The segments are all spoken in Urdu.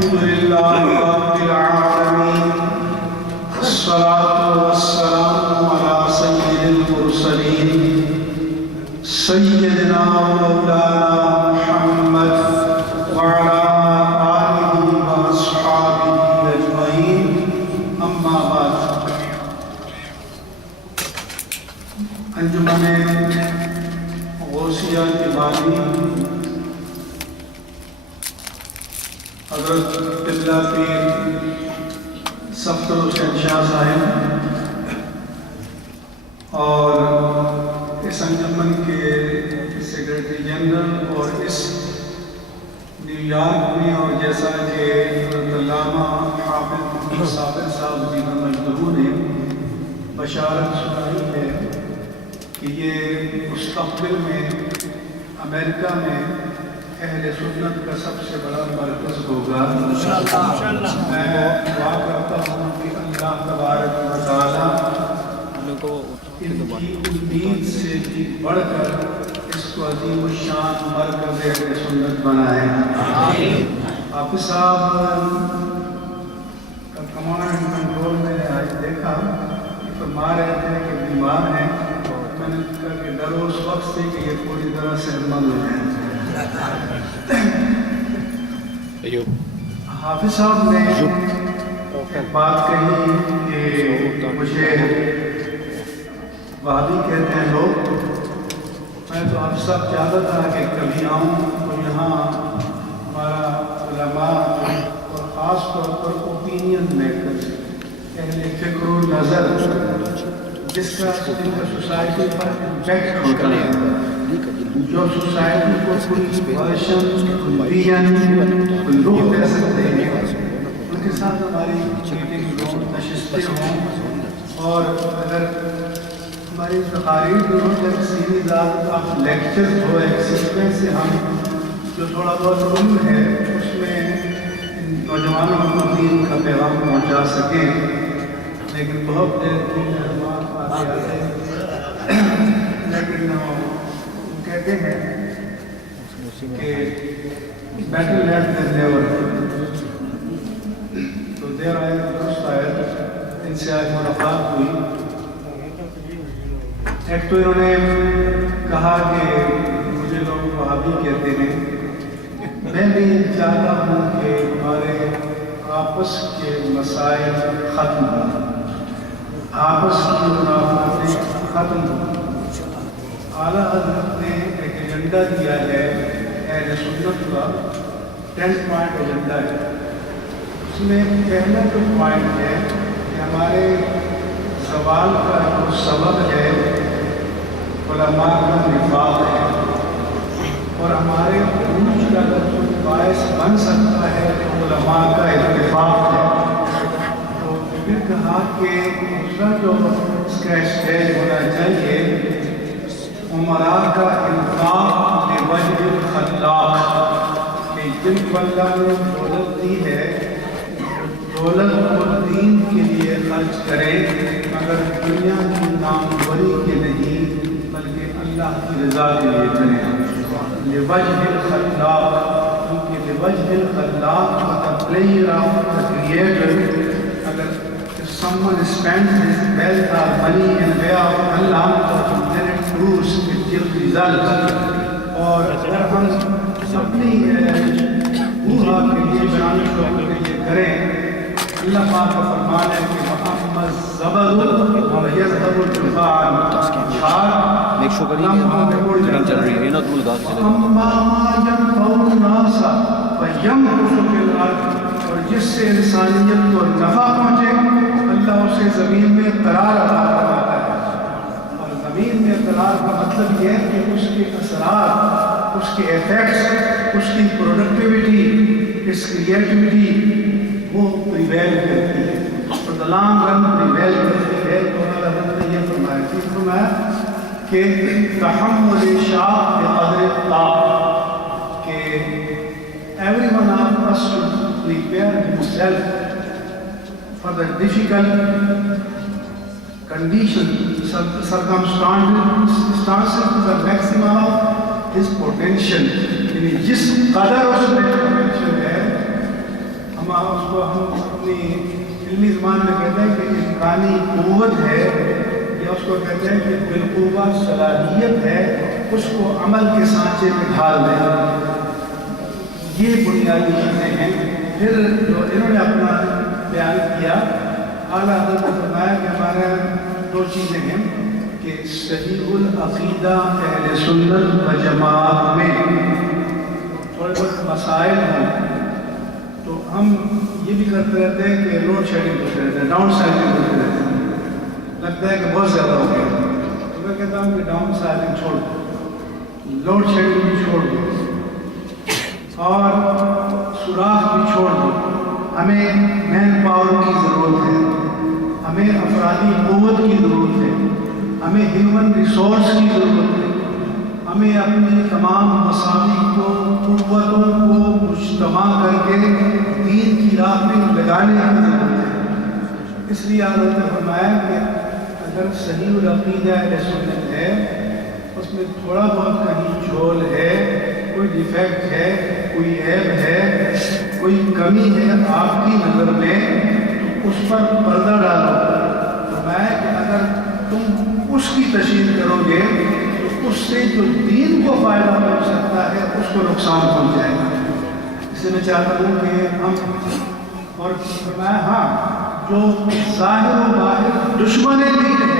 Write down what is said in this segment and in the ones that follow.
الحمد لله رب العالمين والصلاة والسلام على سيد المرسلين سيدنا ومولانا محمد وعلى آله وأصحابه أجمعين أما بعد انجمن غوثیہ کے بانی حضرت قبلہ پیر سفتر حسین شاہ صاحب اور اس انجمن کے سیکریٹری جنرل اور اس نیو یارک میں اور جیسا کہ حضرت علامہ حافظ محمد صابر صاحب جی مجدہو نے بشارت سنائی ہے کہ یہ مستقبل میں امریکہ میں اہل سنت کا سب سے بڑا مرکز ہوگا. میں دعا کرتا ہوں کہ اللہ تبارک و تعالیٰ ان کی امید سے بھی بڑھ کر اس کو عظیم الشان مرکز اہل سنت بنائے. حافظ صاحب کا کمانڈ کنٹرول میں نے آج دیکھا کہ فرما رہے تھے کہ بیمار ہیں. میں نے کہا کہ ڈرو اس وقت سے کہ یہ پوری طرح صحتمند ہو جائیں. حافظ صاحب نے ایک بات کہی کہ مجھے وہابی کہتے ہیں لوگ. میں تو آپ سب چاہتا تھا کہ کبھی آؤں تو یہاں ہمارا علماء اور خاص طور پر اوپینین میکرز اہل فکر و نظر جس کا سوسائٹی پر امپیکٹ ہوتا ہے جو سوسائٹی کو کوئی ورشن ویژن کوئی روح دے سکتے ہیں ان کے ساتھ ہماری میٹنگ ہوں نشستیں ہوں. اور اگر ہماری تقاریر بھی ہوں جب سیریز آف لیکچر ہو ایک سیکوینس سے ہم جو تھوڑا بہت علم ہے اس میں نوجوانوں کو دین کا پیغام پہنچا سکیں. لیکن بہت دیر کی مہمان آتے ہیں لیکن کہتے ہیں کہ بیٹل نیٹ میں نیور. تو دیر آئے درست آئے ان سے آج ملاقات ہوئی. ایک تو انہوں نے کہا کہ مجھے لوگ وہابی کہتے ہیں. میں بھی چاہتا ہوں کہ ہمارے آپس کے مسائل ختم ہوں آپس کی منافعتیں ختم ہوں. اعلیٰ حضرت نے ایک ایجنڈا دیا ہے اہل سنت کا 10 پوائنٹ ایجنڈا ہے. اس میں پہلا جو پوائنٹ ہے کہ ہمارے زوال کا جو سبب ہے علماء کا نفاق ہے اور ہمارے عروج کا جو باعث بن سکتا ہے علماء کا اتفاق ہے. تو پھر کہا کہ دوسرا جو اس کا اسٹیج ہونا چاہیے عمراء کا انفاق لوجہ الخلاق کہ جن کو اللہ نے دولت دی ہے دولت کو دین کے لیے خرچ کرے مگر دنیا کی ناموری کے نہیں بلکہ اللہ کی رضا کے لیے کرے. لوجہ الخلاق کیونکہ لوجہ الخلاق the pleasure of the creator. اگر if someone spends his wealth or money in way of Allah then it proves it gives result. اور اگر ہم اپنی بوہا کے لیے بیان شوق کے لیے کریں اللہ پاک کا فرمان ہے کہ محمد زبد ویذهب الجفاء میک شو کریے ٹرین چل رہی ہے نا دور دار سے اما ما ينفع الناس فيمكث في الارض. اور جس سے انسانیت کو نفع پہنچے اللہ اسے زمین میں قرار عطا فرماتا ہے. اور زمین میں قرار کا مطلب یہ ہے کہ اس کے اثرات اس کے ایفیکٹس اس کی پروڈکٹیوٹی اس کریٹیوٹی وہ پریویل کرتی ہے اور the long run پریویل کرتی ہے. تو اللہ نے یہ فرمایا کہ تحمل شاق بقدر الطاق کہ every one of us should prepare himself for the difficult conditions, circumstances to the maximum of his potential. یعنی جس قدر اس میں potential ہے ہم اس کو ہم اپنی علمی زبان میں کہتے ہیں کہ امکانی قوت ہے، یا اس کو کہتے ہیں کہ بالقوہ صلاحیت ہے، اس کو عمل کے سانچے میں ڈھال دیں۔ یہ بنیادی چیزیں ہیں۔ پھر جو انہوں نے اپنا بیان کیا، اعلیٰ حضرت نے فرمایا کہ ہمارے دو چیزیں ہیں کہ صحیح العقیدہ اہل سنت و جماعت میں تھوڑے بہت مسائل ہوں تو ہم یہ بھی کرتے رہتے ہیں کہ لوڈ شیڈنگ ہوتے رہتے ہیں، ڈاؤن سائزنگ ہوتے رہتے ہیں، لگتا ہے کہ بہت زیادہ ہو گیا، تو میں کہتا ہوں کہ ڈاؤن سائزنگ چھوڑ دو، لوڈ شیڈنگ بھی چھوڑ دو اور سوراخ بھی چھوڑ دو۔ ہمیں مین پاور کی ضرورت ہے، ہمیں افرادی قوت کی ضرورت ہے، ہمیں ہیومن ریسورس کی ضرورت ہے، ہمیں اپنی تمام مساوی کو، قوتوں کو مجتمع کر کے دین کی راہ میں لگانے کی ضرورت ہے۔ اس لیے حضرت نے فرمایا کہ اگر صحیح العقیدہ اہل سنت ہے، اس میں تھوڑا بہت کہیں جھول ہے، کوئی ڈیفیکٹ ہے، کوئی عیب ہے، کوئی کمی ہے آپ کی نظر میں، اس پر پردہ ڈالو۔ فرمایا کہ اگر تم اس کی تشہیر کرو گے تو اس سے جو دین کو فائدہ پہنچ سکتا ہے اس کو نقصان پہنچ جائے گا۔ اس سے میں چاہتا ہوں کہ ہم اور فرمایا ہاں جو ظاہر و باہر دشمن دین ہے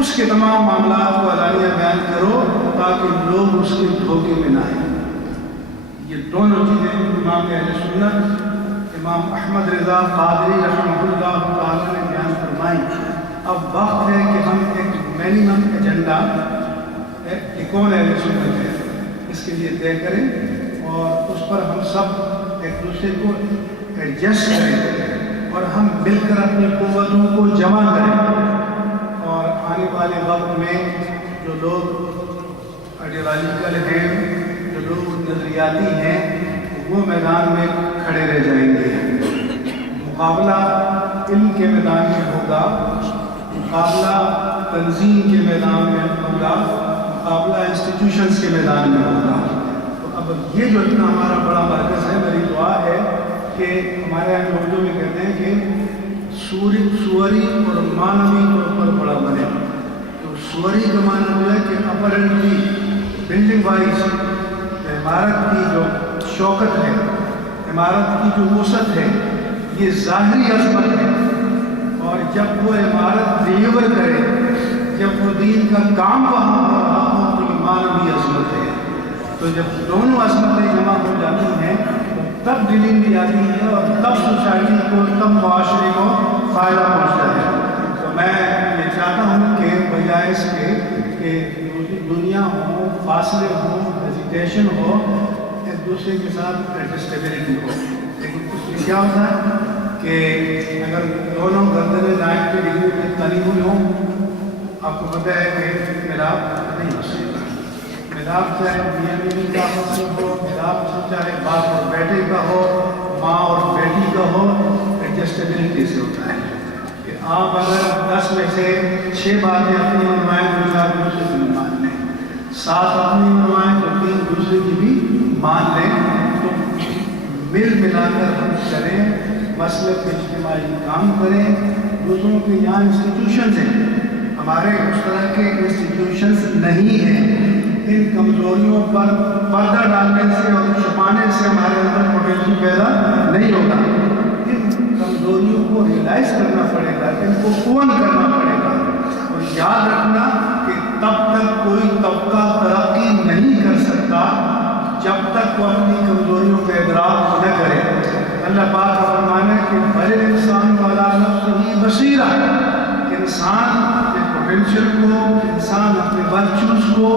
اس کے تمام معاملات کو علانیہ بیان کرو تاکہ لوگ اس کے دھوکے میں نہ آئیں۔ یہ دونوں چیزیں امام اہل سنت امام احمد رضا قادری رحمہ اللہ تعالیٰ نے بیان فرمائی۔ اب وقت ہے کہ ہم ایک مینیمم ایجنڈا کہ کون اہل سنت ہے اس کے لیے طے کریں اور اس پر ہم سب ایک دوسرے کو ایڈجسٹ کریں اور ہم مل کر اپنی قوتوں کو جمع کریں، اور آنے والے وقت میں جو لوگ آئیڈیالوجیکل ہیں، جو لوگ نظریاتی ہیں، وہ میدان میں کھڑے رہ جائیں گے۔ مقابلہ علم کے میدان میں ہوگا، مقابلہ تنظیم کے میدان میں ہوگا، مقابلہ انسٹیٹیوشنز کے میدان میں ہوگا۔ تو اب یہ جو اتنا ہمارا بڑا مرکز ہے، میری دعا ہے کہ ہمارے یہاں اردو میں کہتے ہیں کہ سوری اور مانوی طور پر بڑا بنے۔ تو سوری کا معنی جو ہے کہ اپرنٹلی بلڈنگ وائز عمارت کی جو شوکت ہے، عمارت کی جو وسعت ہے، یہ ظاہری عظمت ہے، اور جب وہ عمارت ڈیلیور کرے، جب وہ دین کا کام وہاں ہو رہا ہو تو یہ مانوی عظمت ہے۔ تو جب دونوں عظمتیں جمع ہو جاتی ہیں تب ڈیلنگ بھی آتی ہے اور تب سوسائٹی کو، تب معاشرے کو فائدہ پہنچتا ہے۔ تو میں یہ چاہتا ہوں کہ بجائے اس کے کہ دنیا ہو، فاصلے ہوں، ہیزیٹیشن ہو، ایک دوسرے کے ساتھ ایڈجسٹیبلٹی ہو۔ لیکن اس میں کیا ہوتا ہے کہ اگر دونوں گردنیں 90 ڈگری پہ تلی ہوئی ہوں، آپ کو پتہ ہے کہ ملاپ نہیں ہو سکتا۔ ملاپ چاہے میاں بیوی کا مسئلہ ہو، ملاپ چاہے باپ اور بیٹے کا ہو، ماں اور بیٹی کا ہو، ایڈجسٹیبلٹی سے ہوتا ہے کہ آپ اگر 10 میں سے 6 باتیں اپنی منوائیں تو آپ دوسرے کی مان لیں، 7 اپنی منوائیں تو 3 دوسرے کی بھی مان لیں، تو مل ملا کر ہم چلیں، مسلک اجتماعی کام کریں۔ دوسروں کے یہاں انسٹیٹیوشنز ہیں، ہمارے اس طرح کے انسٹیٹیوشنز نہیں ہیں۔ ان کمزوریوں پر پردہ ڈالنے سے اور چھپانے سے ہمارے اندر پوٹینشیل پیدا نہیں ہوگا۔ ان کمزوریوں کو ریلائز کرنا پڑے گا، ان کو اون کرنا پڑے گا، اور یاد رکھنا کہ تب تک کوئی طبقہ ترقی نہیں کر سکتا جب تک وہ اپنی کمزوریوں کا ادراک نہ کرے۔ اللہ پاک کا فرمان ہے کہ بل انسان والا نفسہ بصیرہ، انسان اپنے پوٹینشیل کو، انسان اپنے ورچوز کو،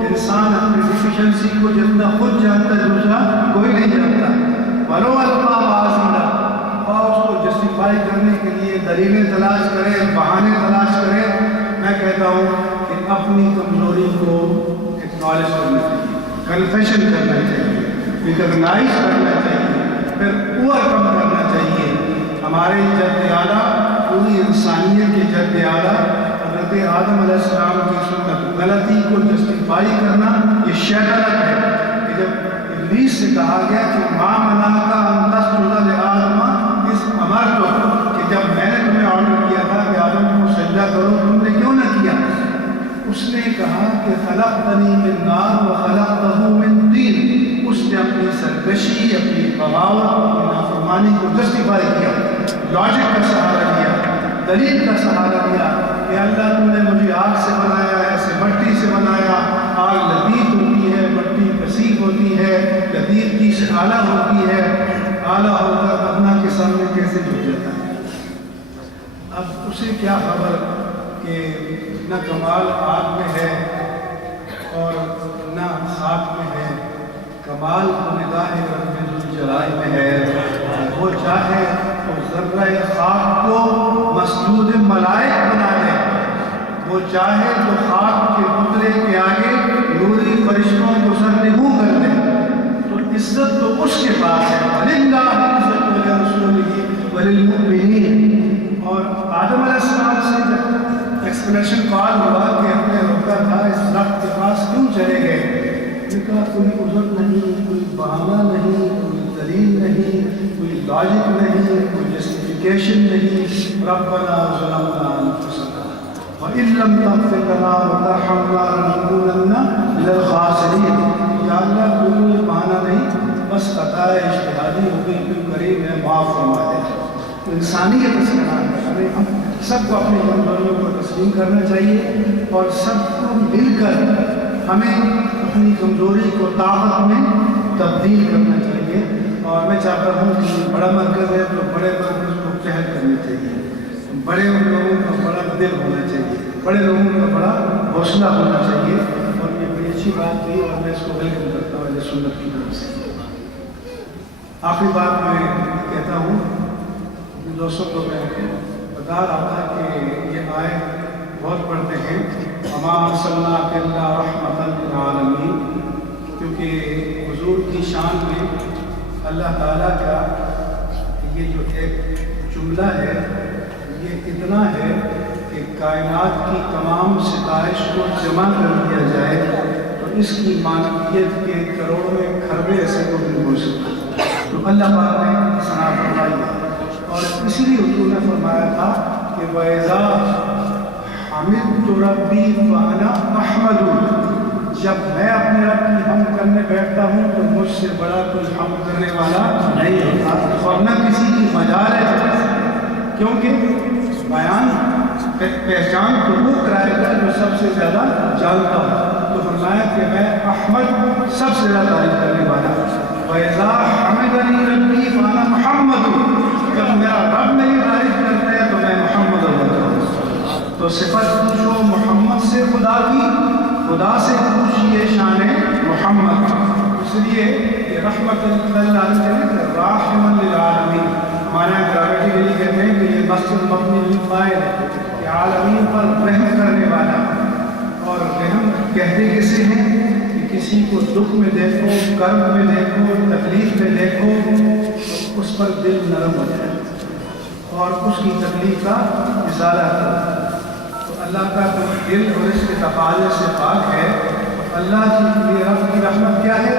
انسان اپنی ڈیفیشنسی کو جتنا خود جانتا ہے دوسرا کوئی نہیں جانتا۔ ولو القا معاذیرا، اور اس کو جسٹیفائی کرنے کے لیے دلیلیں تلاش کرے، بہانے تلاش کرے۔ میں کہتا ہوں کہ اپنی کمزوری کو ایکنالج کرنا چاہیے، کنفیشن کرنا چاہیے، ریکگنائز کرنا چاہیے، پھر اوور کم کرنا چاہیے۔ ہمارے جد اعلیٰ، پوری انسانیت کے جد اعلیٰ حضرت آدم علیہ السلام کی سنت، غلطی کو جسٹیفائی کرنا یہ شیطنت ہے کہ جب ابلیس سے کہا گیا کہ ماں منا کا انتظ آدم اس امر کو کہ جب میں نے تمہیں آرڈر کیا تھا کہ آدم کو سجدہ کرو تم نے کیوں نہ کیا؟ اس نے کہا کہ خلقتنی من نار و خلقتہ من طین. اس نے اپنی سرکشی، اپنی بغاوت، اپنی نافرمانی کو جسٹیفائی کیا، لاجک کا سہارا لیا، دلیل کا سہارا لیا کہ اللہ تم نے مجھے آگ سے بنایا، ایسے مٹی سے بنایا، آگ لذیذ ہوتی ہے، مٹی کثیف ہوتی ہے، لذیذ کی سے اعلیٰ ہوتی ہے، اعلیٰ ہو کر ادنا کے سامنے کیسے جھک جاتا ہے؟ اب اسے کیا خبر کہ نہ کمال آگ میں ہے اور نہ خاک میں ہے، کمال تو نگاہ رب ذوالجلال میں ہے. وہ چاہے تو ذرہ خاک کو مسجود ملائک بنا دے، وہ چاہے تو خاک کے پتلے کے آگے نوری فرشتوں کو سر نگو کر دے. تو عزت تو اس کے پاس ہے، وَلِلَّهِ الْعِزَّةُ وَلِرَسُولِهِ وَلِلْمُؤْمِنِينَ. اور آدم علیہ السلام سے جب ایکسپلینیشن کال ہوا کہ ہم نے روکا تھا اس درخت کے پاس کیوں چلے گئے، نے کہا کوئی عذر نہیں، کوئی بہانہ نہیں، کوئی دلیل نہیں، کوئی لاجک نہیں، کوئی جسٹیفیکیشن نہیں. ربنا ظلمنا انفسنا وان لم تغفر لنا وترحمنا لنكونن من الخاسرین. یا اللہ کوئی بہانہ نہیں، بس خطا اجتہادی ہو گئی، کوئی کریم ہے معاف فرما دے. انسانیت اس کا نام ہے. ہمیں سب کو اپنی کمزوریوں کو تسلیم کرنا چاہیے اور سب کو مل کر ہمیں اپنی کمزوری کو طاقت میں تبدیل کرنا چاہیے. اور میں چاہتا ہوں کہ بڑا مرکز ہے تو بڑے مرکز کو پہل کرنی چاہیے، بڑے لوگوں کا بڑا دل ہونا چاہیے، بڑے لوگوں کا بڑا حوصلہ ہونا چاہیے. اور یہ بڑی اچھی بات تھی اور میں اس کو ویلکم کرتا ہوں اہل سنت کی طرف سے. آخری بات میں کہتا ہوں، دوستوں کو میں بتا رہا تھا کہ یہ آیت بہت پڑھتے ہیں وَمَا أَرْسَلْنَاكَ إِلَّا رَحْمَةً لِلْعَالَمِينَ، کیونکہ حضور کی شان میں اللہ تعالیٰ کا یہ جو ایک جملہ ہے یہ اتنا ہے کہ کائنات کی تمام ستائش کو جمع کر دیا جائے تو اس کی معنویت کے کروڑوں کھربے ایسے کو نہیں ہو سکتا. تو اللہ پاک نے ثنا فرمائی ہے اور اسی لیے حضور نے فرمایا تھا کہ وَإِذَا حَمِدْتُ رَبِّي فَأَنَا أَحْمَدُ، جب میں اپنے رب کی حمد کرنے بیٹھتا ہوں تو مجھ سے بڑا کوئی حمد کرنے والا نہیں ہوتا اور نہ کسی کی مجال ہے، کیونکہ بیان پہچان تو وہ کرائے گا جو سب سے زیادہ جانتا ہو. تو فرمایا کہ میں احمد سب سے زیادہ تعریف کرنے والا. وَإِذَا حَمِدَنِي رَبِّي فَأَنَا مُحَمَّدُ، جب میرا رب میری تعریف کرتا ہے تو میں محمد ہوتا ہوں. تو صفت پوچھو محمد سے خدا کی، خدا سے پوچھئے شان محمد. اس لیے یہ رحمت اللہ علیہ راحم للعالمین. ہمارے گرامیٹیکلی کہتے ہیں کہ یہ مسجد مبنی للفاعل ہے کہ عالمین پر رحم کرنے والا. اور رحم کہتے کسے ہیں کہ کسی کو دکھ میں دیکھو، کرب میں دیکھو، تکلیف میں دیکھو تو اس پر دل نرم ہو جائے اور اس کی تکلیف کا ازالہ کرو. تو اللہ کا دل اور اس کے تقاضے سے پاک ہے. اللہ کی رب کی رحمت کیا ہے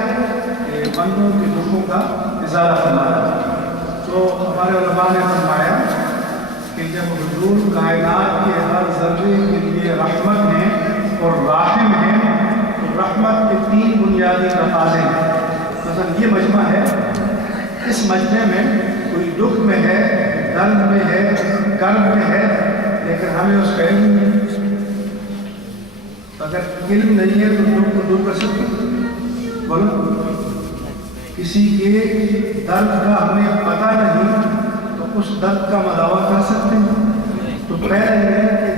کہ بندوں کے دکھوں کا ازالہ فرمانا. تو ہمارے علماء نے فرمایا کہ جب حضور کائنات کے ہر ذرے کے لیے رحمت ہیں اور راحم ہیں تو رحمت کے 3 بنیادی تقاضے ہیں. مثلا یہ مجمع ہے، اس مجمع میں کوئی دکھ میں ہے، درد میں ہے، کرب میں ہے، لیکن ہمیں اس کا علم نہیں. اگر علم نہیں ہے تو دکھ کو دور کر سکتے؟ بولو. کسی کے درد کا ہمیں پتہ نہیں تو اس درد کا مداوع کر سکتے ہیں؟ تو پہلے ہے کہ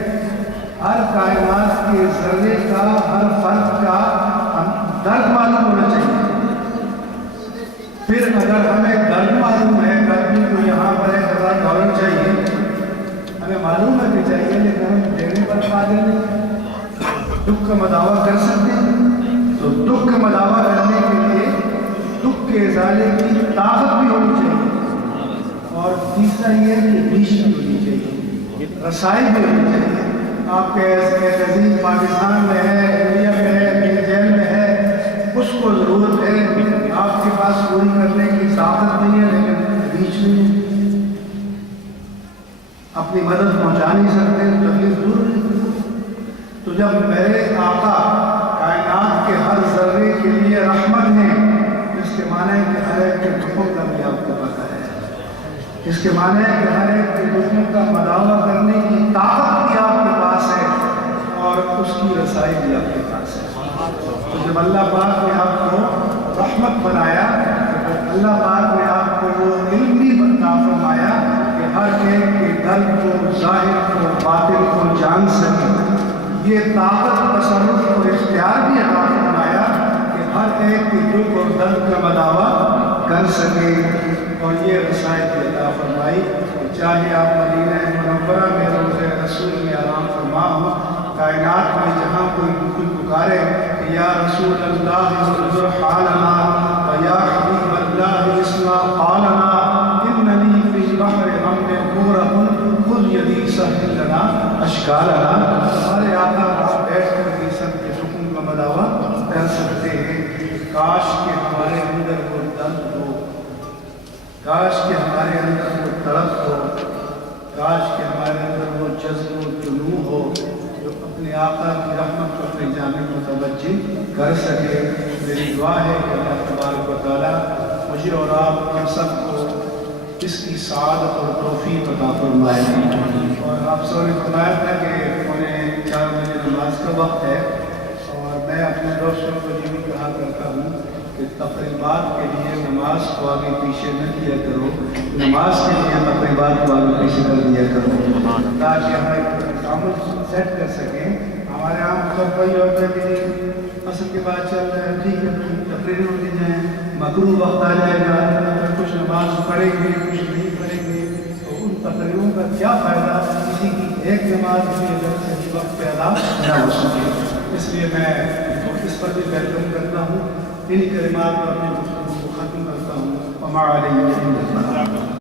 ہر کائنات کے ذرے کا، ہر فرد کا درد معلوم ہونا چاہیے. پھر اگر ہمیں درد معلوم ہے، گرمی کو یہاں پر $1000 چاہیے، ہمیں معلوم ہے کہ چاہیے لیکن ہم دینے پر قادر نہیں. دکھ کا مداوع کر سکتے ہیں؟ تو دکھ کا مداوع کرنے کے لیے دکھ کے ازالے کی طاقت بھی ہونی چاہیے. اور تیسرا یہ ہے کہ ریش بھی ہونی چاہیے، رسائی بھی ہونی چاہیے. آپ کے عزیز پاکستان میں ہے، انڈیا میں ہے، جیل میں ہے، اس کو ضرورت ہے. آپ کے جا نہیں سکتے تکلیف دور نہیں. تو جب میرے آقا کائنات کے ہر ذرے کے لیے رحمت ہیں، اس کے معنی ہے کہ ہر ایک کے دکھوں کا بھی آپ کو پتہ ہے، اس کے معنی ہے کہ ہر ایک کے دکھوں کا مداوع کرنے کی طاقت بھی آپ کے پاس ہے اور اس کی رسائی بھی آپ کے پاس ہے. تو جب اللہ پاک نے آپ کو رحمت بنایا، اللہ پاک نے آپ کو وہ علم بھی عطا فرمایا کہ ہر ایک کے درد کو، ظاہر کو، باطن کو جان سکے. یہ طاقت، تصرف اور اختیار بھی عطا فرمایا کہ ہر ایک کے دکھ اور درد کا مداوع کر سکے، اور یہ رسائی بھی عطا فرمائی. چاہے آپ مدینہ منورہ میں روضہ رسول میں آرام فرما ہو، کائنات میں جہاں کوئی پکارے کہ یا رسول اللہ انظر حالنا یا حبیب اللہ اسمع قالنا اننی فی بحر غم غرق خذ یدی سہل لنا اشکالنا، ہمارے آقا وہاں بیٹھ کر بھی سب کے دکھوں کا مداوع کر سکتے ہیں. کاش کہ ہمارے اندر وہ درد ہو، کاش کہ ہمارے اندر وہ تڑپ ہو، کاش کہ ہمارے اندر وہ جذب و جنون ہو جو اپنے آقا کی رحمت کو اپنی جانب متوجہ کر سکے. میری دعا ہے کہ اللہ تبارک و تعالیٰ مجھے اور آپ ہم سب کو اس کی سعادت اور توفیق عطا فرمائے. اور آپ سب نے فرمایا تھا کہ 4 بجے نماز کا وقت ہے، اور میں اپنے دوستوں کو یہ بھی کہا کرتا ہوں کہ تقریبات کے لیے نماز کو آگے پیچھے نہ کیا کرو، نماز کے لیے تقریبات کو آگے پیچھے کر دیا کرو تاکہ ہم ایک عمل سیٹ کر سکیں. ہمارے یہاں سب وہی ہوتا ہے کہ اصل کے بعد چل رہا ہے، ٹھیک ہے تقریریں ہوتی جائیں، مکروہ وقت آ جائے گا، کچھ نماز پڑھیں گے کچھ نہیں پڑھیں گے، تو ان تقریروں کا کیا فائدہ کسی کی ایک نماز بھی اگر صحیح وقت پہ ادا نہ ہو سکے. اس لیے میں اس پر بھی ویلکم کرتا ہوں. انہی کلمات پر اپنی گفتگو کو ختم کرتا ہوں. وما علیہ